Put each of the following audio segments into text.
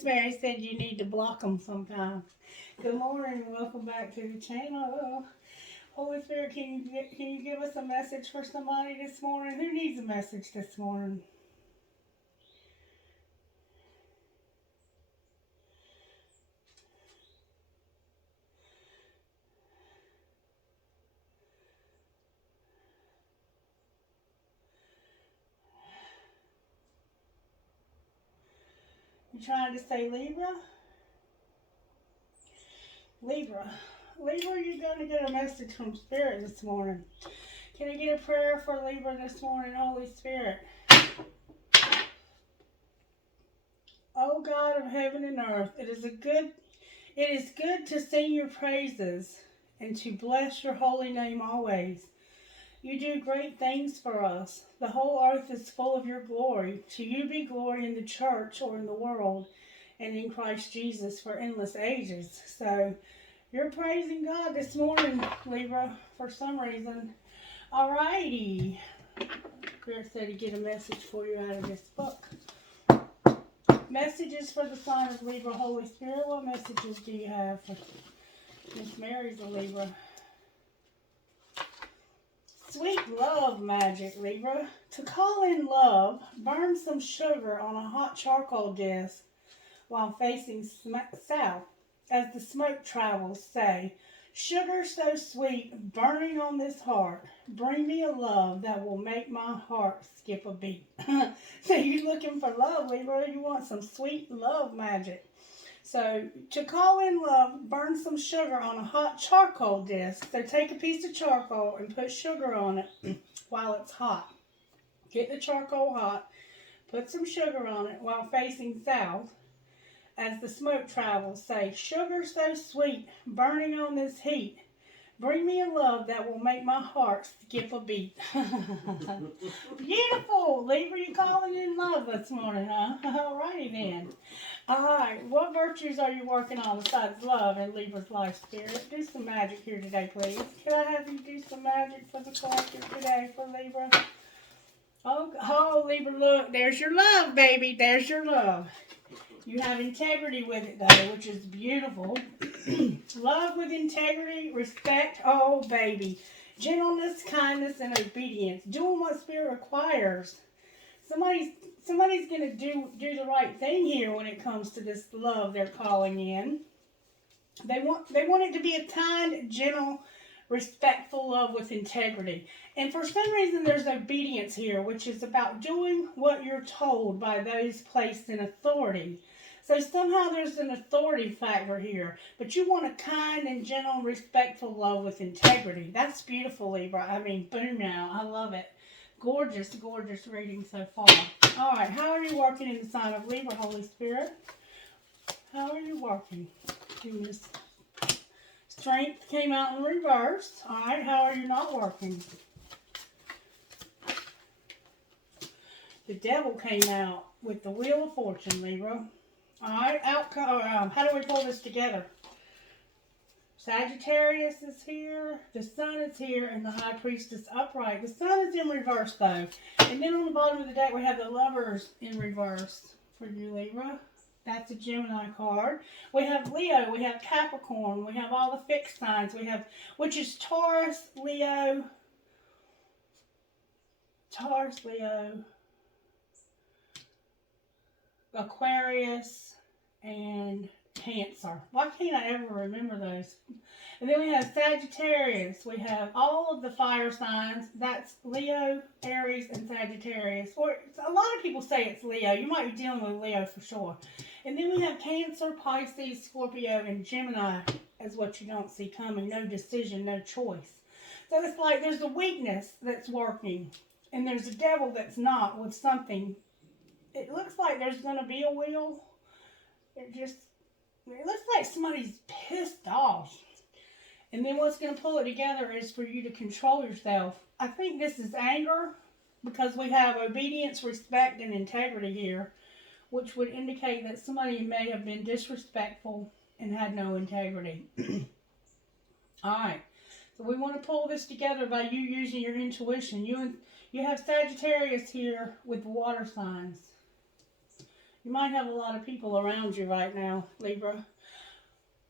Miss Mary said you need to block them sometimes. Good morning and welcome back to the channel. Holy Spirit, can you give us a message for somebody this morning? Who needs a message this morning? You trying to say Libra? Libra. Libra, you're going to get a message from Spirit this morning. Can I get a prayer for Libra this morning, Holy Spirit? Oh God of heaven and earth, it is good to sing your praises and to bless your holy name always. You do great things for us. The whole earth is full of your glory. To you be glory in the church or in the world and in Christ Jesus for endless ages. So you're praising God this morning, Libra, for some reason. Alrighty. Spirit said to get a message for you out of this book. Messages for the sign of Libra, Holy Spirit. What messages do you have for Miss Mary's a Libra? Sweet love magic, Libra. To call in love, burn some sugar on a hot charcoal disc while facing south. As the smoke travels, say, sugar so sweet, burning on this heart, bring me a love that will make my heart skip a beat. So you're looking for love, Libra. You want some sweet love magic. So to call in love, burn some sugar on a hot charcoal disc. So take a piece of charcoal and put sugar on it while it's hot. Get the charcoal hot, put some sugar on it while facing south. As the smoke travels, say, sugar so sweet, burning on this heat, bring me a love that will make my heart skip a beat. Beautiful! Libra, you calling in love this morning, huh? Alrighty then. Alright, what virtues are you working on besides love in Libra's life, Spirit? Do some magic here today, please. Can I have you do some magic for the collective today for Libra? Oh, Libra, look, there's your love, baby. There's your love. You have integrity with it, though, which is beautiful. Love with integrity, respect, oh, baby. Gentleness, kindness, and obedience. Doing what Spirit requires. Somebody's going to do the right thing here when it comes to this love they're calling in. They want it to be a kind, gentle, respectful love with integrity. And for some reason, there's obedience here, which is about doing what you're told by those placed in authority. So somehow there's an authority factor here. But you want a kind and gentle, respectful love with integrity. That's beautiful, Libra. I mean, boom now. I love it. Gorgeous, gorgeous reading so far. All right, how are you working in the sign of Libra, Holy Spirit? How are you working? This Strength came out in reverse. All right, how are you not working? The Devil came out with the Wheel of Fortune, Libra. All right, how do we pull this together? Sagittarius is here, the Sun is here, and the High Priestess upright. The Sun is in reverse, though. And then on the bottom of the deck, we have the Lovers in reverse for you, Libra. That's a Gemini card. We have Leo, we have Capricorn, we have all the fixed signs. We have, which is Taurus, Leo, Aquarius, and Cancer. Why can't I ever remember those? And then we have Sagittarius. We have all of the fire signs. That's Leo, Aries, and Sagittarius. Or a lot of people say it's Leo. You might be dealing with Leo for sure. And then we have Cancer, Pisces, Scorpio, and Gemini as what you don't see coming. No decision, no choice. So it's like there's a weakness that's working. And there's a devil that's not with something. It looks like there's going to be a wheel. It looks like somebody's pissed off. And then what's going to pull it together is for you to control yourself. I think this is anger because we have obedience, respect, and integrity here, which would indicate that somebody may have been disrespectful and had no integrity. All right. So we want to pull this together by you using your intuition. You have Sagittarius here with water signs. You might have a lot of people around you right now, Libra.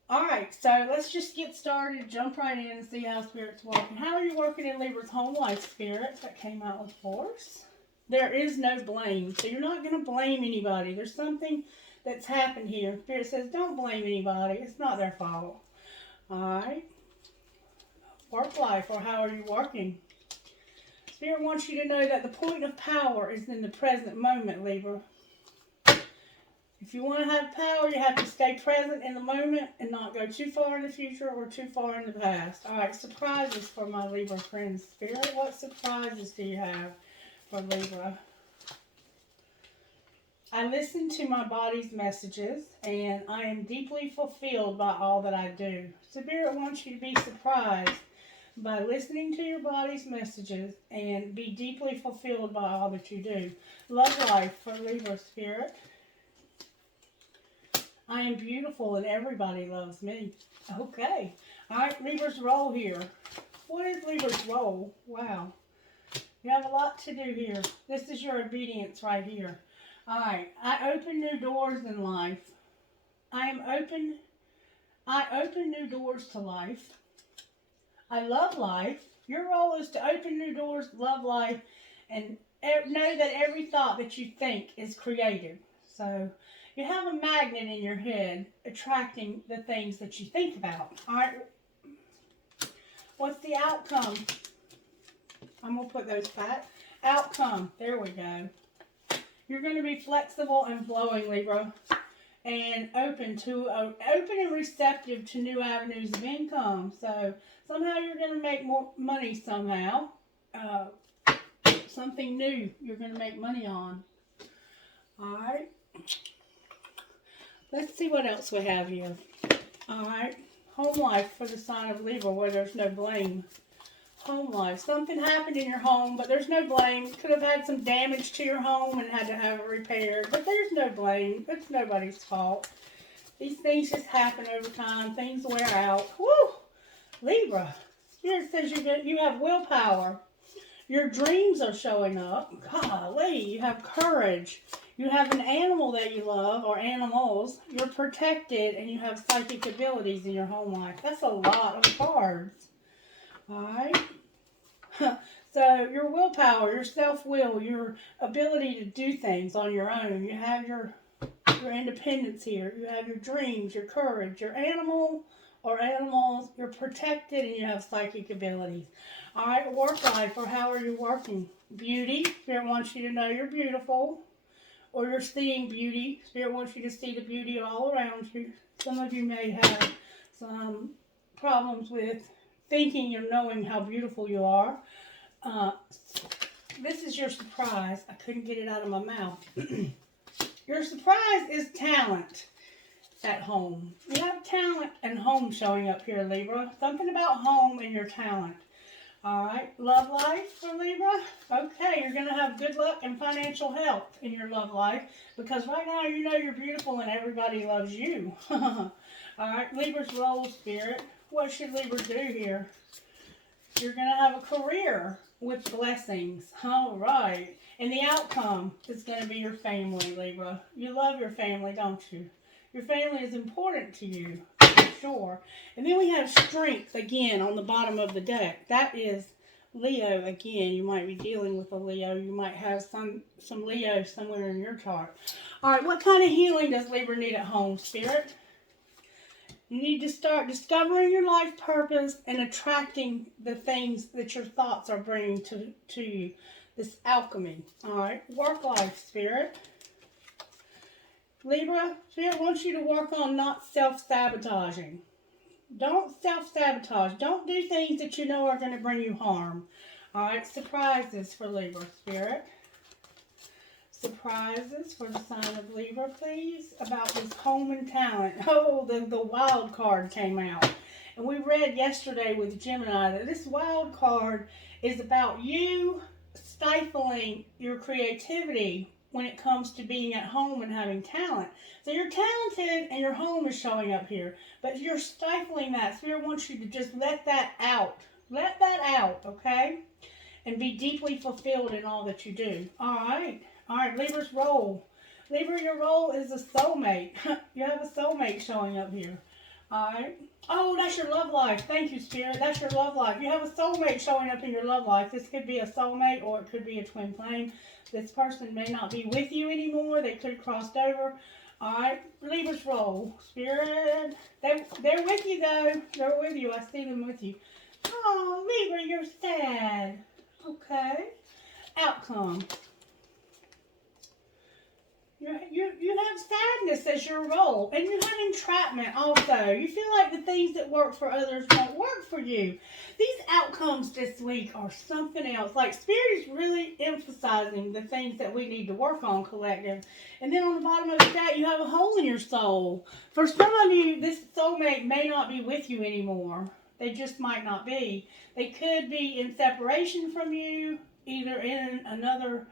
All right, so let's just get started. Jump right in and see how Spirit's working. How are you working in Libra's home life, Spirit? That came out with force. There is no blame. So you're not going to blame anybody. There's something that's happened here. Spirit says don't blame anybody. It's not their fault. All right. Work life, or how are you working? Spirit wants you to know that the point of power is in the present moment, Libra. If you want to have power, you have to stay present in the moment and not go too far in the future or too far in the past. All right, surprises for my Libra friends. Spirit, what surprises do you have for Libra? I listen to my body's messages, and I am deeply fulfilled by all that I do. Spirit wants you to be surprised by listening to your body's messages and be deeply fulfilled by all that you do. Love life for Libra, Spirit. I am beautiful and everybody loves me. Okay. All right, Libra's role here. What is Libra's role? Wow. You have a lot to do here. This is your obedience right here. All right. I open new doors in life. I open new doors to life. I love life. Your role is to open new doors, love life, and know that every thought that you think is created. So you have a magnet in your head attracting the things that you think about. All right. What's the outcome? I'm going to put those back. Outcome. There we go. You're going to be flexible and flowing, Libra, and open and receptive to new avenues of income. So somehow you're going to make more money somehow. Something new you're going to make money on. All right. Let's see what else we have here. All right. Home life for the sign of Libra, where there's no blame. Home life. Something happened in your home, but there's no blame. You could have had some damage to your home and had to have it repaired, but there's no blame. It's nobody's fault. These things just happen over time. Things wear out. Woo! Libra. Spirit says you have willpower. Your dreams are showing up. Golly, you have courage. You have an animal that you love, or animals. You're protected, and you have psychic abilities in your home life. That's a lot of cards. All right. So your willpower, your self-will, your ability to do things on your own. You have your independence here. You have your dreams, your courage, your animal or animals. You're protected, and you have psychic abilities. All right, work life, or how are you working? Beauty. Spirit wants you to know you're beautiful, or you're seeing beauty. Spirit wants you to see the beauty all around you. Some of you may have some problems with thinking and knowing how beautiful you are. This is your surprise. I couldn't get it out of my mouth. Your surprise is talent at home. You have talent and home showing up here, Libra. Something about home and your talent. All right, love life for Libra. Okay, you're going to have good luck and financial health in your love life, because right now you know you're beautiful and everybody loves you. All right, Libra's role, Spirit. What should Libra do here? You're going to have a career with blessings. All right, and the outcome is going to be your family, Libra. You love your family, don't you? Your family is important to you. Sure. And then we have strength again on the bottom of the deck. That is Leo again. You might be dealing with a Leo. You might have some Leo somewhere in your chart. All right, what kind of healing does Libra need at home, Spirit? You need to start discovering your life purpose and attracting the things that your thoughts are bringing to you. This alchemy. All right, work life, Spirit. Libra, Spirit wants you to work on not self-sabotaging. Don't self-sabotage. Don't do things that you know are going to bring you harm. All right, surprises for Libra, Spirit. Surprises for the sign of Libra, please, about this home and talent. Oh, the wild card came out. And we read yesterday with Gemini that this wild card is about you stifling your creativity when it comes to being at home and having talent. So you're talented and your home is showing up here, but you're stifling that. Spirit wants you to just let that out. Let that out, okay? And be deeply fulfilled in all that you do. All right. All right, Libra's role. Libra, your role is a soulmate. You have a soulmate showing up here. Alright. Oh, that's your love life. Thank you, Spirit. That's your love life. You have a soulmate showing up in your love life. This could be a soulmate or it could be a twin flame. This person may not be with you anymore. They could have crossed over. Alright. Libra's role. Spirit. They're with you, though. They're with you. I see them with you. Oh, Libra, you're sad. Okay. Outcome. You have sadness as your role, and you have entrapment also. You feel like the things that work for others won't work for you. These outcomes this week are something else. Like, Spirit is really emphasizing the things that we need to work on, collective. And then on the bottom of the deck, you have a hole in your soul. For some of you, this soulmate may not be with you anymore. They just might not be. They could be in separation from you, either in another...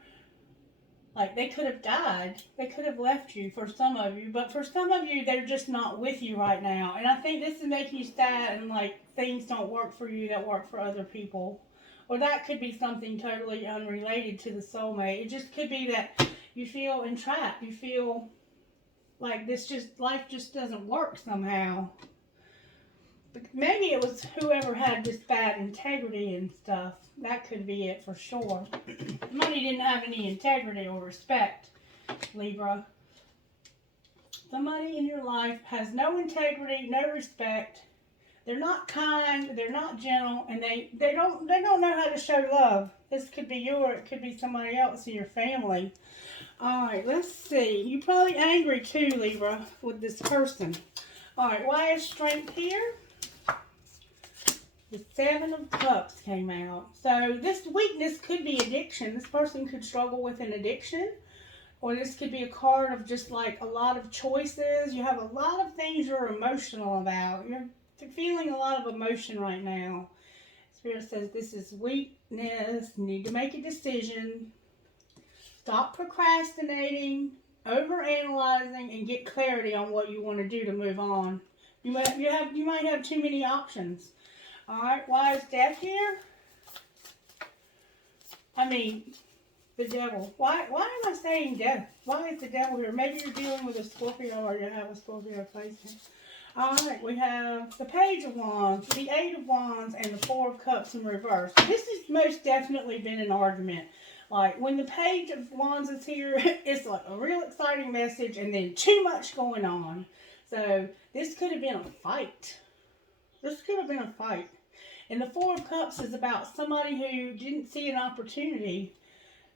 Like, they could have died. They could have left you for some of you. But for some of you, they're just not with you right now. And I think this is making you sad and, like, things don't work for you that work for other people. Or that could be something totally unrelated to the soulmate. It just could be that you feel entrapped. You feel like life just doesn't work somehow. But maybe it was whoever had this bad integrity and stuff. That could be it for sure. Money didn't have any integrity or respect, Libra. Somebody in your life has no integrity, no respect. They're not kind, they're not gentle, and they don't know how to show love. This could be you or it could be somebody else in your family. Alright, let's see. You're probably angry too, Libra, with this person. Alright, why is strength here? The Seven of Cups came out. So this weakness could be addiction. This person could struggle with an addiction. Or this could be a card of just like a lot of choices. You have a lot of things you're emotional about. You're feeling a lot of emotion right now. Spirit says this is weakness. You need to make a decision. Stop procrastinating, overanalyzing, and get clarity on what you want to do to move on. You might have too many options. Alright, why is death here? I mean, the devil. Why am I saying death? Why is the devil here? Maybe you're dealing with a Scorpio or you have a Scorpio placement. Alright, we have the Page of Wands, the Eight of Wands, and the Four of Cups in reverse. This has most definitely been an argument. Like, when the Page of Wands is here, it's like a real exciting message and then too much going on. So, this could have been a fight. This could have been a fight. And the Four of Cups is about somebody who didn't see an opportunity.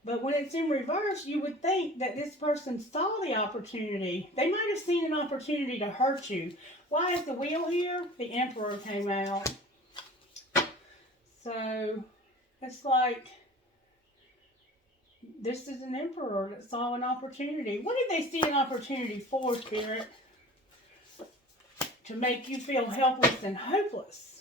But when it's in reverse, you would think that this person saw the opportunity. They might have seen an opportunity to hurt you. Why is the Wheel here? The Emperor came out. So, it's like, this is an Emperor that saw an opportunity. What did they see an opportunity for, Spirit? To make you feel helpless and hopeless.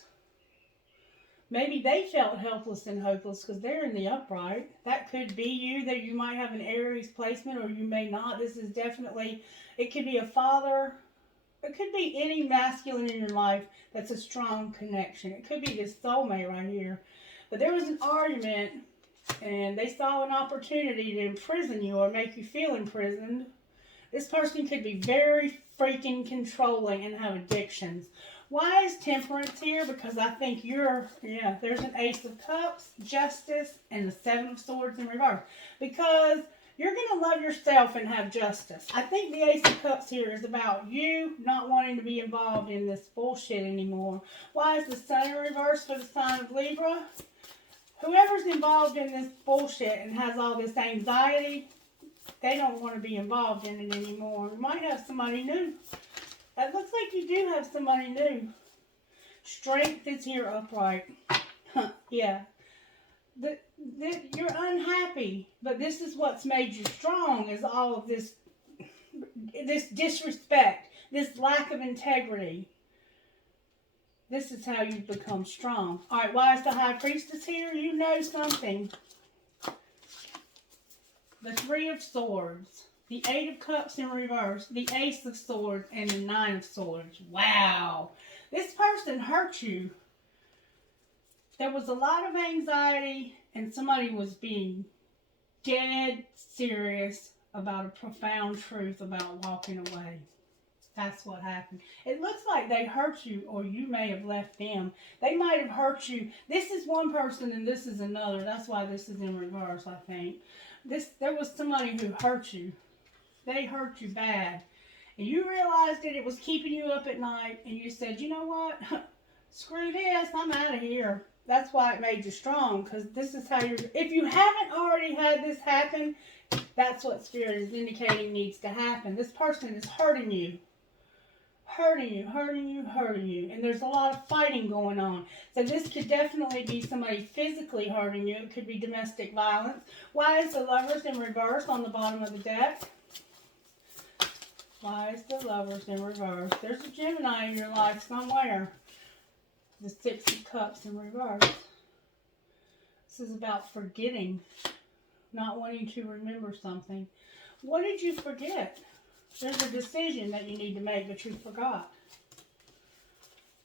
Maybe they felt helpless and hopeless because they're in the upright. That could be you, that you might have an Aries placement or you may not. This is definitely, it could be a father. It could be any masculine in your life that's a strong connection. It could be this soulmate right here. But there was an argument and they saw an opportunity to imprison you or make you feel imprisoned. This person could be very freaking controlling and have addictions. Why is Temperance here? Because I think there's an Ace of Cups, Justice, and the Seven of Swords in reverse. Because you're going to love yourself and have justice. I think the Ace of Cups here is about you not wanting to be involved in this bullshit anymore. Why is the Sun in reverse for the sign of Libra? Whoever's involved in this bullshit and has all this anxiety, they don't want to be involved in it anymore. You might have somebody new. It looks like you do have somebody new. Strength is here upright. Yeah. You're unhappy, but this is what's made you strong, is all of this disrespect, this lack of integrity. This is how you've become strong. All right, why is the High Priestess here? You know something. The Three of Swords. The Eight of Cups in reverse, the Ace of Swords, and the Nine of Swords. Wow. This person hurt you. There was a lot of anxiety, and somebody was being dead serious about a profound truth about walking away. That's what happened. It looks like they hurt you, or you may have left them. They might have hurt you. This is one person and this is another. That's why this is in reverse, I think. There was somebody who hurt you. They hurt you bad. And you realized that it was keeping you up at night, and you said, you know what? Screw this, I'm out of here. That's why it made you strong, because this is how you're... If you haven't already had this happen, that's what Spirit is indicating needs to happen. This person is hurting you. Hurting you, hurting you, hurting you. And there's a lot of fighting going on. So this could definitely be somebody physically hurting you. It could be domestic violence. Why is the Lovers in reverse on the bottom of the deck? Why is the Lovers in reverse? There's a Gemini in your life somewhere. The Six of Cups in reverse. This is about forgetting. Not wanting to remember something. What did you forget? There's a decision that you need to make, but you forgot.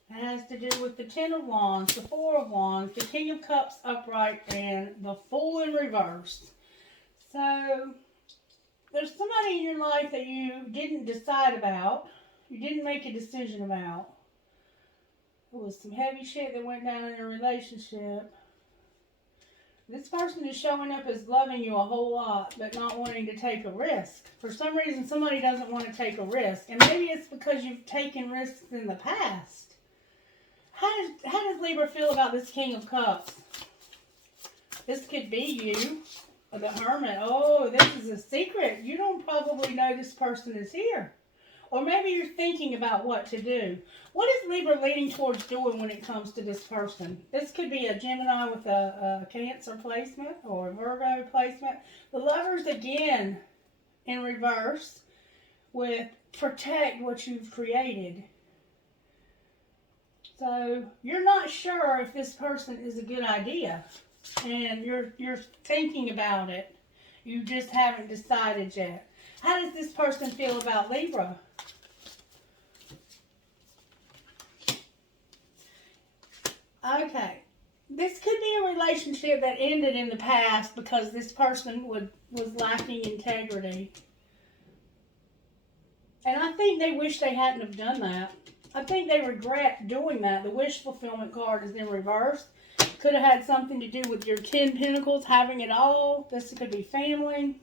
It has to do with the Ten of Wands, the Four of Wands, the King of Cups upright, and the Fool in reverse. So, there's somebody in your life that you didn't decide about. You didn't make a decision about. There was some heavy shit that went down in a relationship. This person is showing up as loving you a whole lot, but not wanting to take a risk. For some reason, somebody doesn't want to take a risk. And maybe it's because you've taken risks in the past. How does Libra feel about this King of Cups? This could be you, the Hermit. Oh, this is a secret. You don't probably know this person is here. Or maybe you're thinking about what to do. What is Libra leaning towards doing when it comes to this person? This could be a Gemini with a Cancer placement or a Virgo placement. The Lovers, again, in reverse with protect what you've created. So you're not sure if this person is a good idea. And you're thinking about it. You just haven't decided yet. How does this person feel about Libra? Okay. This could be a relationship that ended in the past because this person was lacking integrity. And I think they wish they hadn't have done that. I think they regret doing that. The wish fulfillment card is in reverse. Could have had something to do with your 10 Pentacles, having it all. This could be family.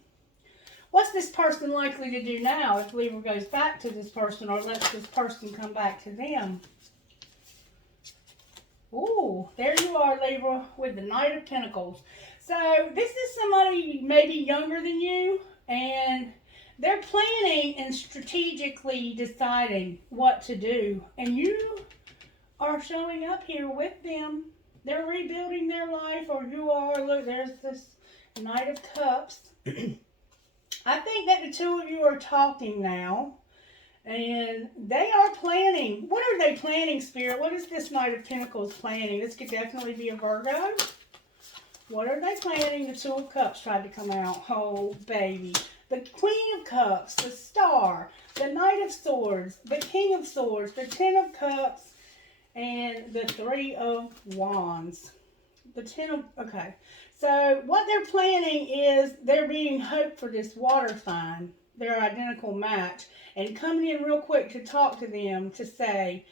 What's this person likely to do now if Libra goes back to this person or lets this person come back to them? Ooh, there you are, Libra, with the Knight of Tentacles. So this is somebody maybe younger than you, and they're planning and strategically deciding what to do. And you are showing up here with them. They're rebuilding their life, or you are. Look, there's this Knight of Cups. I think that the two of you are talking now, and they are planning. What are they planning, Spirit? What is this Knight of Pentacles planning? This could definitely be a Virgo. What are they planning? The Two of Cups tried to come out. Oh, baby. The Queen of Cups, the Star, the Knight of Swords, the King of Swords, the Ten of Cups, and the Three of Wands. The Ten of... Okay. So what they're planning is they're being hoped for this water sign, their identical match, and coming in real quick to talk to them to say,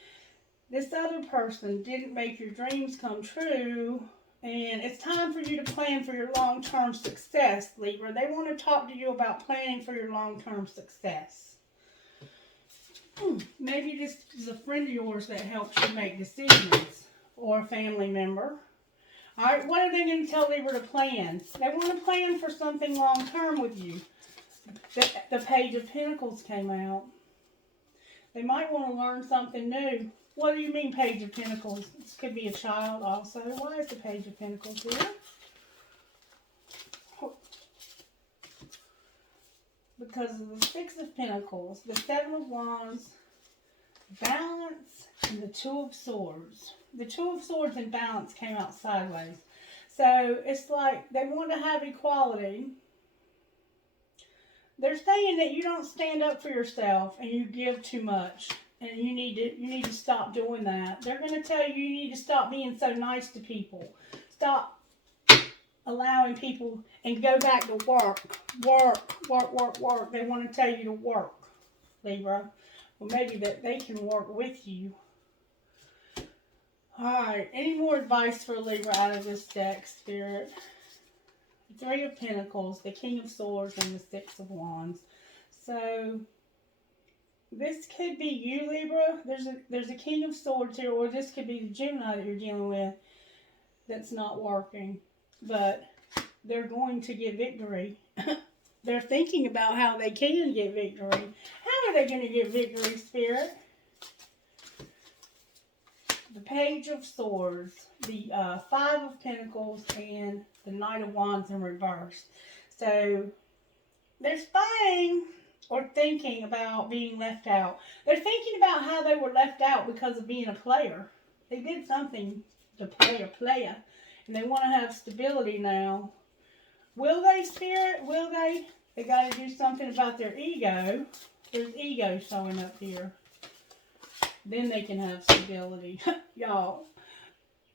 this other person didn't make your dreams come true, and it's time for you to plan for your long-term success, Libra. They want to talk to you about planning for your long-term success. Maybe this is a friend of yours that helps you make decisions, or a family member. All right, what are they going to tell Libra to plan? They want to plan for something long-term with you. The Page of Pentacles came out. They might want to learn something new. What do you mean, Page of Pentacles? This could be a child also. Why is the Page of Pentacles here? Because of the Six of Pentacles, the Seven of Wands, Balance, and the Two of Swords. The Two of Swords and Balance came out sideways. So it's like they want to have equality. They're saying that you don't stand up for yourself and you give too much. And you need to stop doing that. They're going to tell you you need to stop being so nice to people. Stop allowing people and go back to work. They want to tell you to work, Libra. Well, maybe that they can work with you. Alright, any more advice for Libra out of this deck, Spirit? Three of Pentacles, the King of Swords, and the Six of Wands. So, this could be you, Libra. There's a King of Swords here, or this could be the Gemini that you're dealing with that's not working. But they're going to get victory. They're thinking about how they can get victory. How are they going to get victory, Spirit? The Page of Swords, the Five of Pentacles, and the Knight of Wands in reverse. So, they're spying or thinking about being left out. They're thinking about how they were left out because of being a player. They did something to play a player, and they want to have stability now. Will they, Spirit? Will they? They got to do something about their ego. There's ego showing up here. Then they can have stability. Y'all.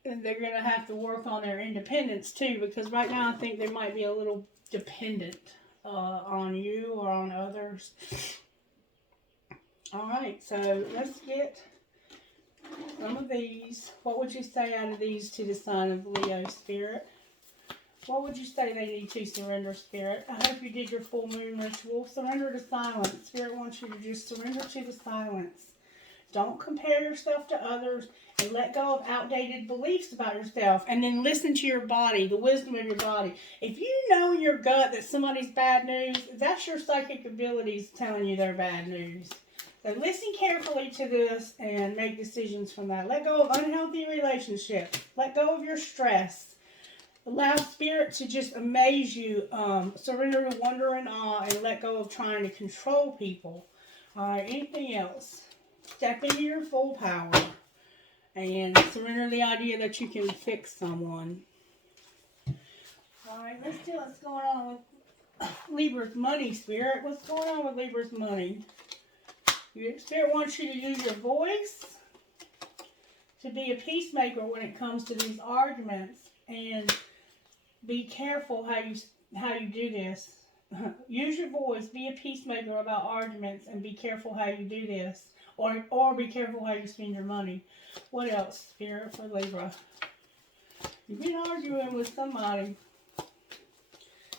And they're going to have to work on their independence too, because right now I think they might be a little dependent on you or on others. Alright, so let's get some of these. What would you say out of these to the sign of Leo, Spirit? What would you say they need to surrender, Spirit? I hope you did your full moon ritual. Surrender to silence. Spirit wants you to just surrender to the silence. Don't compare yourself to others, and let go of outdated beliefs about yourself. And then listen to your body, the wisdom of your body. If you know in your gut that somebody's bad news, that's your psychic abilities telling you they're bad news. So listen carefully to this and make decisions from that. Let go of unhealthy relationships. Let go of your stress. Allow Spirit to just amaze you. Surrender to wonder and awe, and let go of trying to control people. Alright, anything else? Step into your full power and surrender the idea that you can fix someone. Alright, let's see what's going on with Libra's money, Spirit. What's going on with Libra's money? Your Spirit wants you to use your voice to be a peacemaker when it comes to these arguments, and be careful how you do this. Use your voice, be a peacemaker about arguments, and be careful how you do this. Or be careful how you spend your money. What else, Spirit, for Libra? You've been arguing with somebody.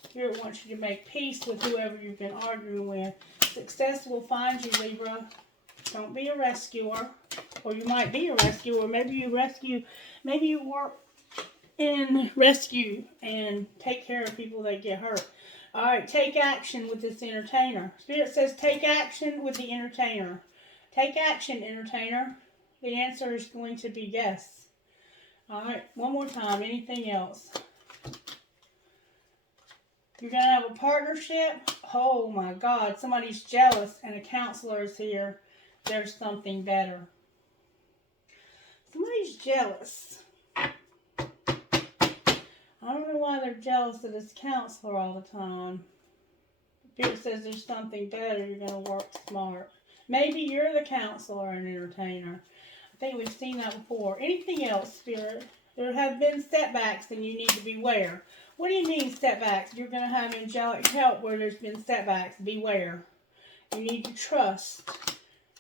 Spirit wants you to make peace with whoever you've been arguing with. Success will find you, Libra. Don't be a rescuer. Or you might be a rescuer. Maybe you work in rescue and take care of people that get hurt. Alright, take action with this entertainer. Spirit says take action with the entertainer. Take action, entertainer. The answer is going to be yes. Alright, one more time. Anything else? You're going to have a partnership. Oh my God, somebody's jealous and a counselor is here. There's something better. Somebody's jealous. I don't know why they're jealous of this counselor all the time. Spirit says there's something better. You're going to work smart. Maybe you're the counselor and entertainer. I think we've seen that before. Anything else, Spirit? There have been setbacks and you need to beware. What do you mean setbacks? You're going to have angelic help where there's been setbacks. Beware. You need to trust.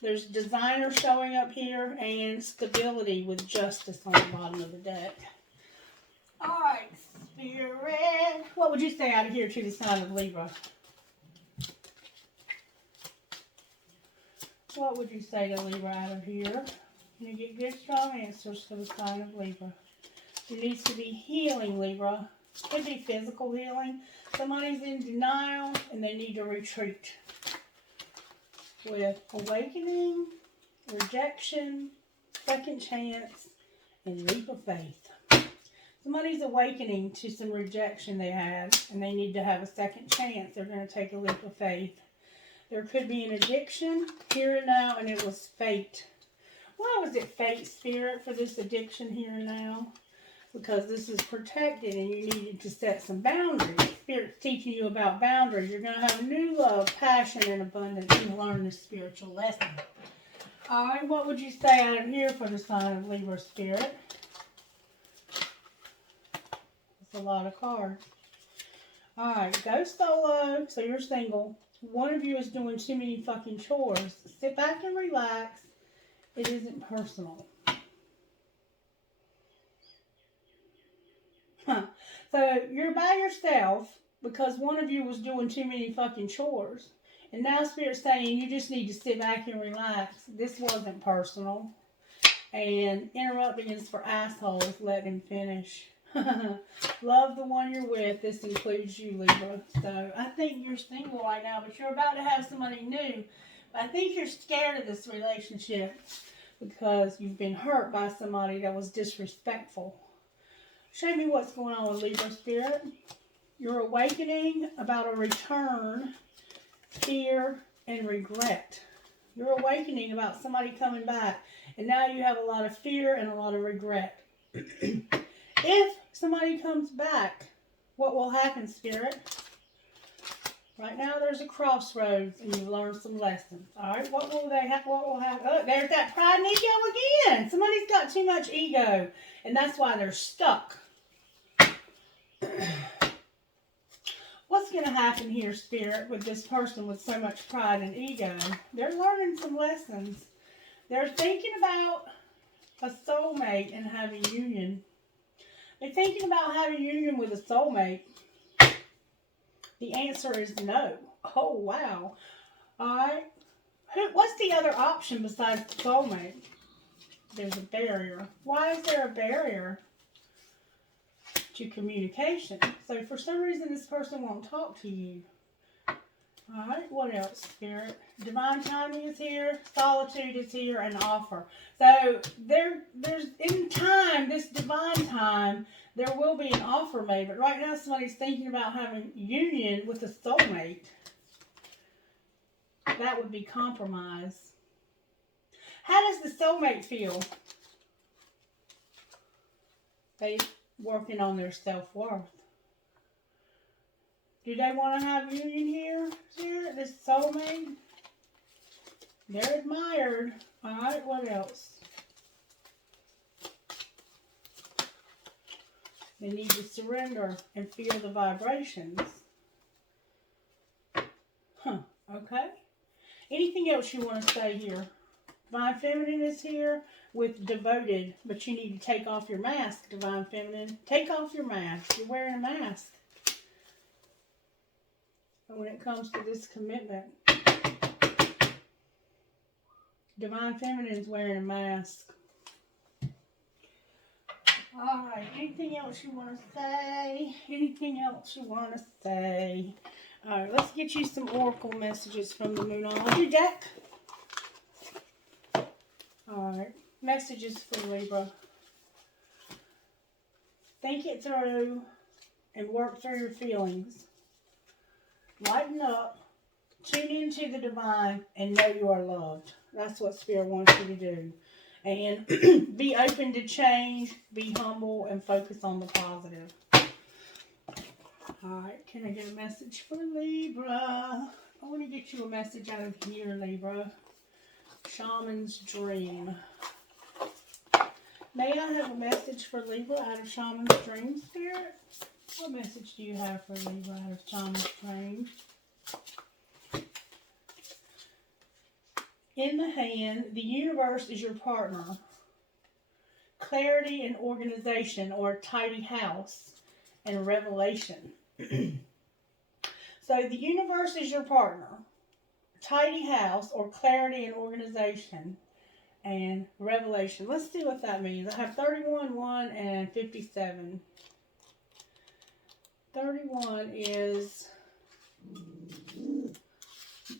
There's designer showing up here and stability with justice on the bottom of the deck. Alright, Spirit. What would you say out of here to the sign of Libra? What would you say to Libra out of here? You get good, strong answers for the sign of Libra. There needs to be healing, Libra. Could be physical healing. Somebody's in denial and they need to retreat. With awakening, rejection, second chance, and leap of faith. Somebody's awakening to some rejection they had and they need to have a second chance. They're going to take a leap of faith. There could be an addiction here and now, and it was fate. Why was it fate, Spirit, for this addiction here and now? Because this is protected, and you needed to set some boundaries. Spirit's teaching you about boundaries. You're going to have new love, passion, and abundance, and learn this spiritual lesson. All right, what would you say out of here for the sign of Libra, Spirit? That's a lot of cards. Alright, go solo, so you're single. One of you is doing too many fucking chores. Sit back and relax. It isn't personal. So you're by yourself because one of you was doing too many fucking chores. And now Spirit's saying you just need to sit back and relax. This wasn't personal. And interrupting is for assholes. Let him finish. Love the one you're with. This includes you, Libra. So I think you're single right now, but you're about to have somebody new. But I think you're scared of this relationship because you've been hurt by somebody that was disrespectful. Show me what's going on with Libra Spirit. You're awakening about a return, fear, and regret. You're awakening about somebody coming back. And now you have a lot of fear and a lot of regret. If somebody comes back, what will happen, Spirit? Right now there's a crossroads and you've learned some lessons. Alright, what will they have? What will happen? Oh, there's that pride and ego again. Somebody's got too much ego. And that's why they're stuck. What's going to happen here, Spirit, with this person with so much pride and ego? They're learning some lessons. They're thinking about a soulmate and having union. They're thinking about having union with a soulmate. The answer is no. Oh, wow. Alright. What's the other option besides the soulmate? There's a barrier. Why is there a barrier to communication? So for some reason this person won't talk to you. Alright, what else, Spirit? Divine timing is here, solitude is here, and offer. So there's in time, this divine time, there will be an offer made. But right now somebody's thinking about having union with a soulmate. That would be compromise. How does the soulmate feel? They working on their self-worth. Do they want to have union here? Here, this soulmate? They're admired. Alright, what else? They need to surrender and feel the vibrations. Okay. Anything else you want to say here? Divine Feminine is here with devoted, but you need to take off your mask, Divine Feminine. Take off your mask. You're wearing a mask. And when it comes to this commitment, Divine Feminine is wearing a mask. Alright, anything else you want to say? Anything else you want to say? Alright, let's get you some oracle messages from the Moonology deck. Alright, messages for Libra. Think it through and work through your feelings. Lighten up, tune into the divine, and know you are loved. That's what Spirit wants you to do. And be open to change, be humble, and focus on the positive. Alright, can I get a message for Libra? I want to get you a message out of here, Libra. Shaman's Dream. May I have a message for Libra out of Shaman's Dream, Spirit? What message do you have for Libra out of Shaman's Dream? In the hand, the universe is your partner. Clarity and organization, or tidy house, and revelation. So the universe is your partner. Tidy house, or clarity and organization, and revelation. Let's see what that means. I have 31, 1, and 57. 31 is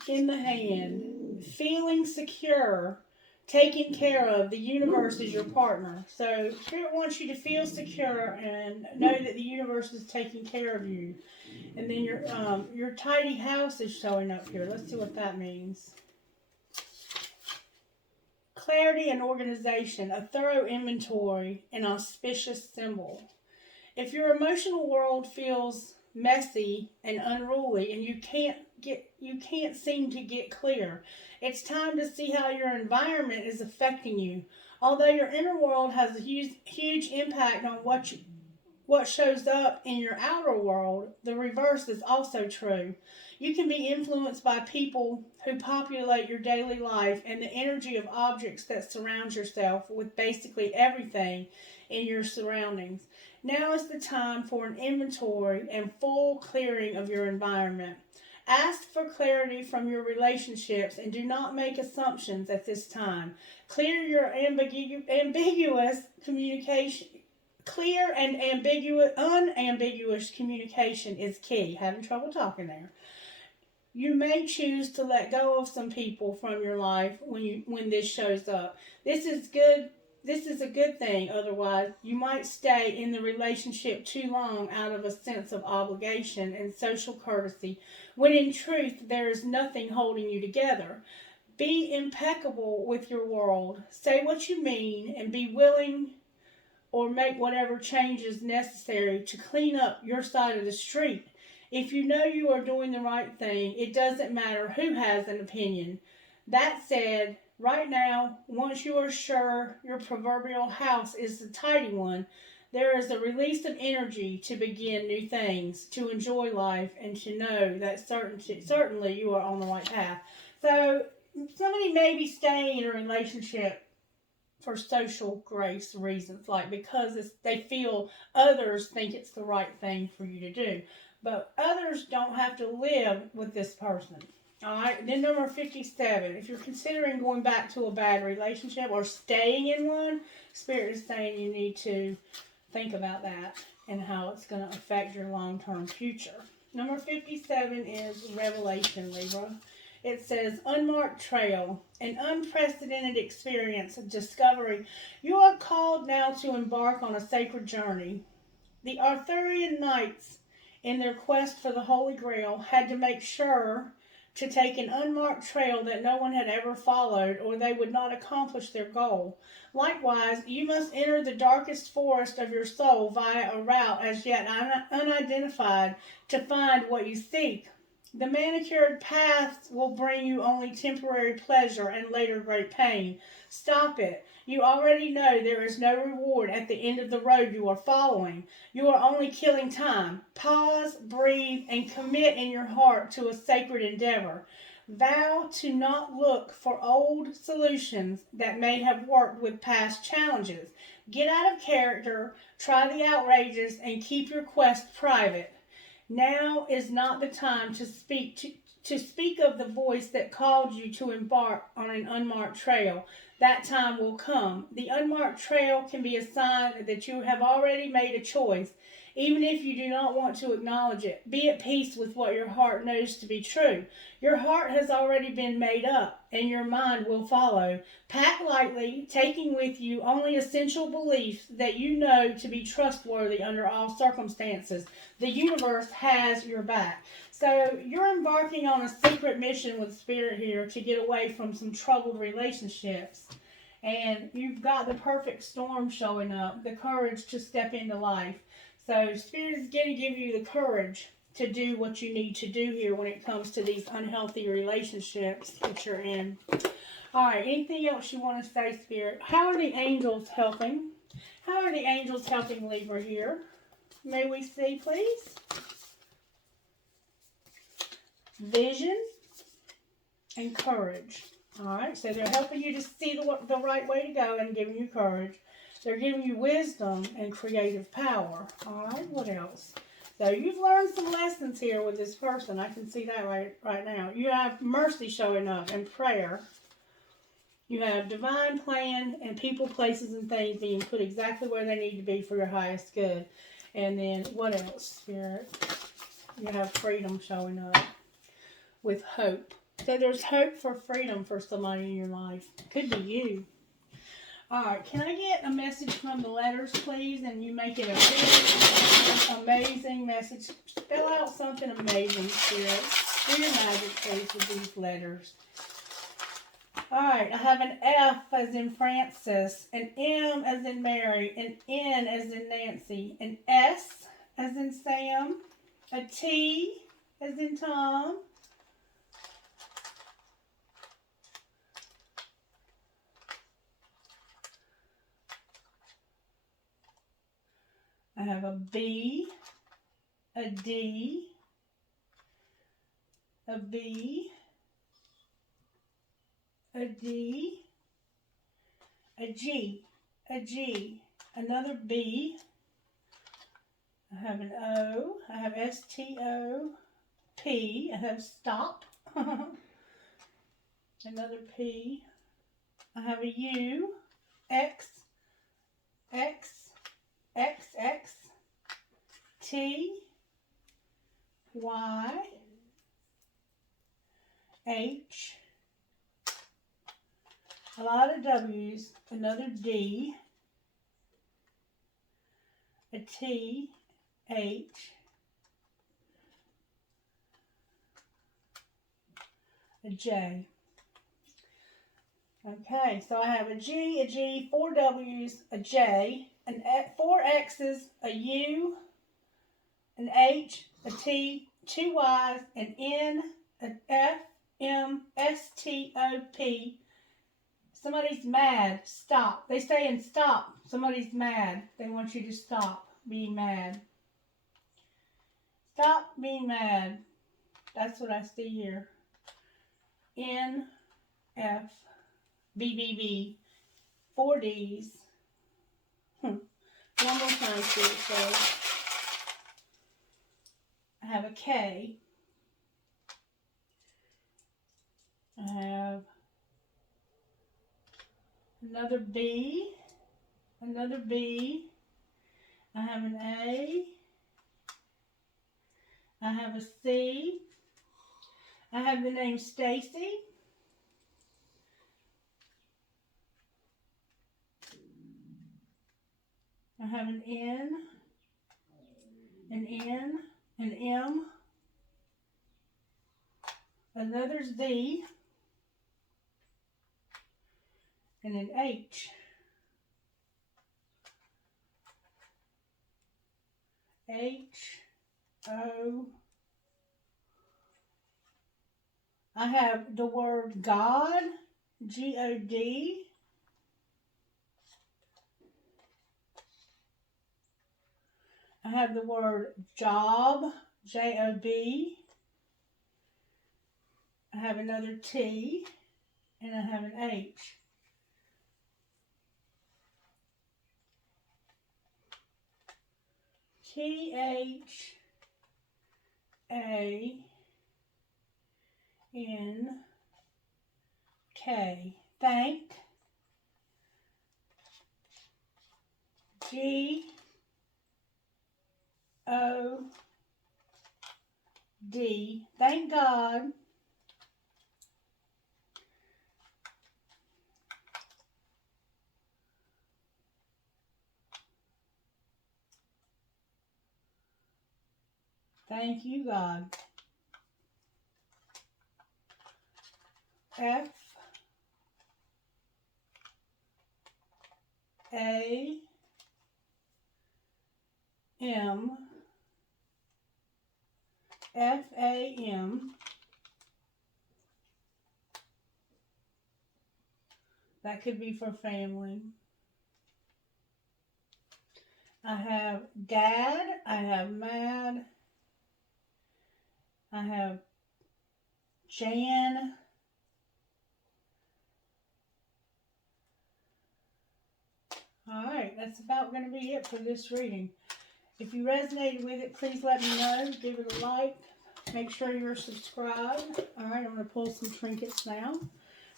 in the hand, feeling secure, taken care of. The universe is your partner. So Spirit wants you to feel secure and know that the universe is taking care of you. And then your tidy house is showing up here. Let's see what that means. Clarity and organization, a thorough inventory, an auspicious symbol. If your emotional world feels messy and unruly and you can't seem to get clear, it's time to see how your environment is affecting you. Although your inner world has a huge impact on what what shows up in your outer world, the reverse is also true. You can be influenced by people who populate your daily life and the energy of objects that surround yourself with basically everything in your surroundings. Now is the time for an inventory and full clearing of your environment. Ask for clarity from your relationships and do not make assumptions at this time. Clear your ambiguous communication. Clear and unambiguous communication is key. Having trouble talking there. You may choose to let go of some people from your life when this shows up. This is good. This is a good thing. Otherwise, you might stay in the relationship too long out of a sense of obligation and social courtesy, when in truth there is nothing holding you together. Be impeccable with your world. Say what you mean and be willing or make whatever changes necessary to clean up your side of the street. If you know you are doing the right thing, it doesn't matter who has an opinion. That said, right now, once you are sure your proverbial house is the tidy one, there is a release of energy to begin new things, to enjoy life, and to know that certainly you are on the right path. So, somebody may be staying in a relationship for social grace reasons, like because they feel others think it's the right thing for you to do. But others don't have to live with this person. All right. Then number 57. If you're considering going back to a bad relationship or staying in one, Spirit is saying you need to think about that and how it's going to affect your long-term future. Number 57 is Revelation, Libra. It says, unmarked trail, an unprecedented experience of discovery. You are called now to embark on a sacred journey. The Arthurian knights, in their quest for the Holy Grail, had to make sure to take an unmarked trail that no one had ever followed, or they would not accomplish their goal. Likewise, you must enter the darkest forest of your soul via a route as yet unidentified to find what you seek. The manicured paths will bring you only temporary pleasure and later great pain. Stop it. You already know there is no reward at the end of the road you are following. You are only killing time. Pause, breathe, and commit in your heart to a sacred endeavor. Vow to not look for old solutions that may have worked with past challenges. Get out of character, try the outrageous, and keep your quest private. Now is not the time to speak of the voice that called you to embark on an unmarked trail. That time will come. The unmarked trail can be a sign that you have already made a choice, even if you do not want to acknowledge it. Be at peace with what your heart knows to be true. Your heart has already been made up, and your mind will follow. Pack lightly, taking with you only essential beliefs that you know to be trustworthy under all circumstances. The universe has your back. So you're embarking on a secret mission with Spirit here to get away from some troubled relationships. And you've got the perfect storm showing up, the courage to step into life. So Spirit is going to give you the courage to do what you need to do here when it comes to these unhealthy relationships that you're in. All right, anything else you want to say, Spirit? How are the angels helping? How are the angels helping Libra here? May we see, please? Vision and courage. All right, so they're helping you to see the right way to go and giving you courage. They're giving you wisdom and creative power. All right, what else? So you've learned some lessons here with this person. I can see that right now. You have mercy showing up and prayer. You have divine plan and people, places, and things being put exactly where they need to be for your highest good. And then what else, Spirit? You have freedom showing up with hope. So there's hope for freedom for somebody in your life. Could be you. All right, can I get a message from the letters, please? And you make it a really amazing message. Spell out something amazing, Spirit. Do your magic, please, with these letters. All right, I have an F as in Francis, an M as in Mary, an N as in Nancy, an S as in Sam, a T as in Tom, I have a B, a D, a B, a D, a G, another B. I have an O, I have S-T-O-P, I have stop, another P, I have a U, X, X, X, X, T, Y, H, a lot of W's, another D, a T, H, a J. Okay, so I have a G, 4 W's, a J, 4 X's, a U, an H, a T, 2 Y's, an N, an F, M, S, T, O, P. Somebody's mad. Stop. They saying stop. Somebody's mad. They want you to stop being mad. Stop being mad. That's what I see here. N, F, B, B, B. 4 D's. One more time, see what it says. I have a K. I have another B. Another B. I have an A. I have a C. I have the name Stacy. I have an N, an M, another Z, and an H. H-O. I have the word God, G-O-D. I have the word job, J-O-B. I have another T, and I have an H. T-H-A-N-K. Thank. G-O-D. Thank God. Thank you, God. F A M F A M. That could be for family. I have dad. I have mad. I have Jan. Alright, that's about going to be it for this reading. If you resonated with it, please let me know. Give it a like. Make sure you're subscribed. Alright, I'm going to pull some trinkets now.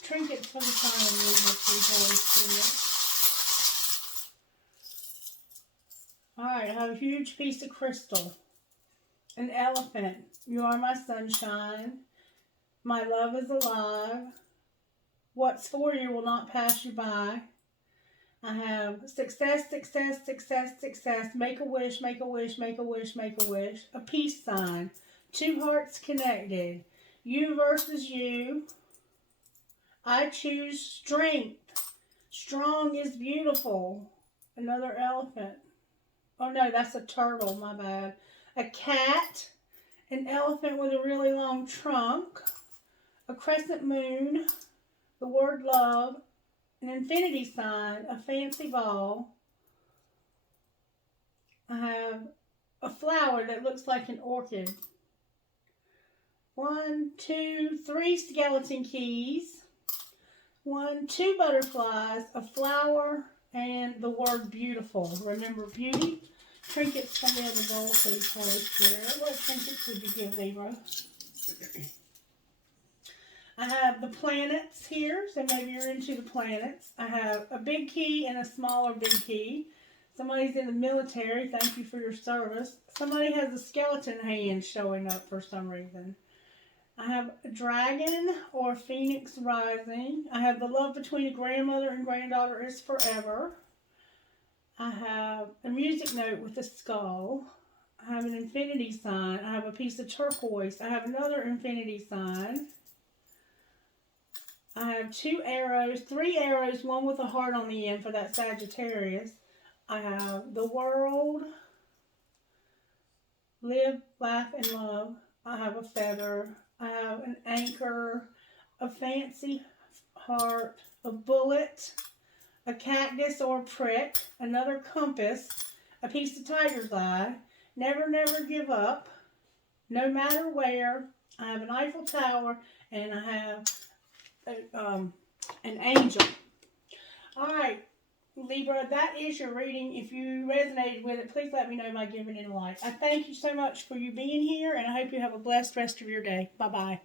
Trinkets for the sign reading, please, Holy Spirit. Alright, I have a huge piece of crystal. An elephant. You are my sunshine. My love is alive. What's for you will not pass you by. I have success, success, success, success. Make a wish, make a wish, make a wish, make a wish. A peace sign. 2 hearts connected. You versus you. I choose strength. Strong is beautiful. Another elephant. Oh no, that's a turtle, my bad. A cat. An elephant with a really long trunk. A crescent moon. The word love. An infinity sign. A fancy ball. I have a flower that looks like an orchid. 1, 2, 3 skeleton keys. 1, 2 butterflies, a flower, and the word beautiful. Remember beauty? Trinkets from the other gold, please, Holy Spirit. What trinkets would you give, Libra? I have the planets here, so maybe you're into the planets. I have a big key and a smaller big key. Somebody's in the military. Thank you for your service. Somebody has a skeleton hand showing up for some reason. I have a dragon or phoenix rising. I have the love between a grandmother and granddaughter is forever. I have a music note with a skull. I have an infinity sign. I have a piece of turquoise. I have another infinity sign. I have 2 arrows, 3 arrows, one with a heart on the end for that Sagittarius. I have the world, live, laugh, and love. I have a feather. I have an anchor, a fancy heart, a bullet, a cactus or prick, another compass, a piece of tiger's eye, never, never give up, no matter where. I have an Eiffel Tower, and I have an angel. All right, Libra, that is your reading. If you resonated with it, please let me know by giving it a like. I thank you so much for you being here, and I hope you have a blessed rest of your day. Bye-bye.